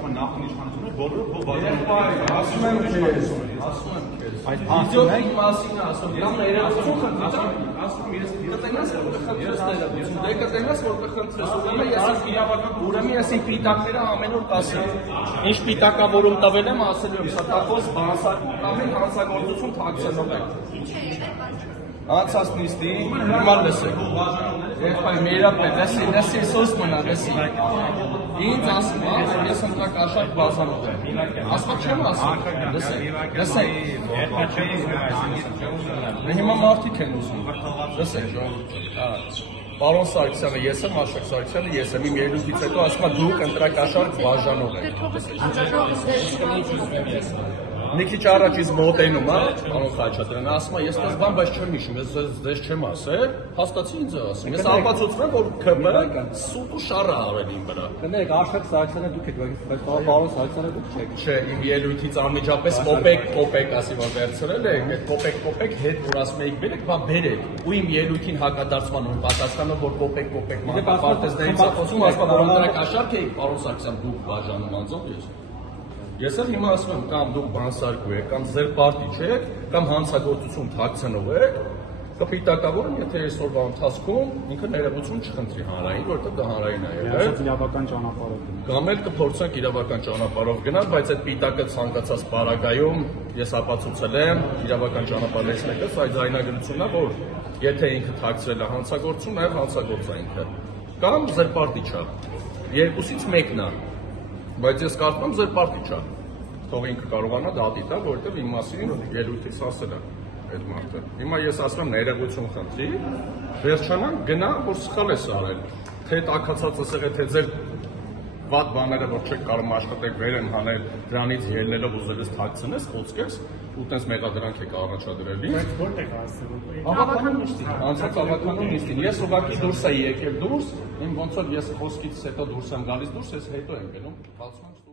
ասում նախին իշխանությունը բոլորը ասում եմ քեզ։ Այդ իդիոտ մասին ասում եմ, ներողություն խնդրում, ասում ես կտենաս որ խնդրես, ուրեմն ես իմ պիտակները ամեն օր կասեմ։ Ինչ պիտակավորում տվել եմ, ասելու եմ, ստատախոս բանսակում հանցագործություն թաքցնող եք։ Անցած նիստի, հիմա լսեք։ Եղբայր Մերապետ, լսի, սոս մնա, լսի։ Ինձ ասում է, որ ես ընտրակաշարք բազանով եմ։ Ասված չեմ ասում, լսեք։ Հիմա մարդիկ են ուզում, լսեք։ Պարոն Սարգսյանը ես եմ, Աշակ Սարգսյանը ես եմ, իմ ելույթից հետո ասում է դուք ընտրակաշարք բաժանող եք։ Մի քիչ առաջ ինձ մոտենում է, պարոն Խաչատրյան, ասում է, ես դες բան բայց չեմ հիշում, ես դες չեմ ասել, հաստատի ինձ ասում։ Ես ապացուցում եմ, որ ՔՄ-ը սուտ ու շառ է արել իմ վրա։ Կներեք, Աշակ Սարգսյանը դուք եք, բայց պարոն Սարգսյանը դուք չեք։ Չէ, իմ ելույթից անմիջապես կոպեկ ասի որ վերցրել եք, այդ կոպեկ հետ որ ասում եք բերեք, բա բերեք։ Ու իմ ելույթին հակադարձման ու պատասխանը որ կոպեկ մարտապարտեզներից խոսում, ասում որ ընտրակաշարք եք, պարոն Սարգսյան, դուք բաժանում անձամբ ես։ Ես էլ հիմա ասում եմ, կամ դուք բանսարկու եք, կամ ձեր պարտի չեք, կամ հանցագործություն թաքցնող եք, կպիտակավորում, եթե այսօրվա ընթացքում ինքը ներողություն չխնդրի հանրային, որովհետև դա հանրային է եղել։ Իրավական ճանապարհով գնալ։ Կամ էլ կփորձենք իրավական ճանապարհով գնալ, բայց այդ պիտակը ցանկացած պարագայում ես ապացուցել եմ իրավական ճանապարհից մեկը, այդ ձայնագրությունն է, որ եթե ինքը թաքցրել է հանցագործություն, նաև հանցագործ է ինքը։ Կամ ձեր պարտի չա։ Երկուսից մեկն է։ Բայց ես կարծում եմ ձեր պարտի չա։ Թող ինքը կարողանա դատի տա, որովհետև իմ մասին ելույթից ասել է այդ մարդը։ Հիմա ես ասում եմ ներողություն խնդրի, վերջանանք գնա, որ սխալ ես արել։ Թե տաքացածս եղե, թե ձեր վատ բաները, որ չեք կարող աշխատեք վեր են հանել, դրանից ելնելով ուզելես թաքցնես, խոսքես, ու տես մեղադրանք եք առաջադրելի։ Բայց որտեղ ասել։ Հավաքանում նիստին, անցած հավաքանում նիստին։ Ես ուղղակի դուրս էի եկել դուրս, իմ ոնց որ ես խոսքից հետո դուրս եմ գալիս դուրս, ես հետո եմ գնում, բացում եմ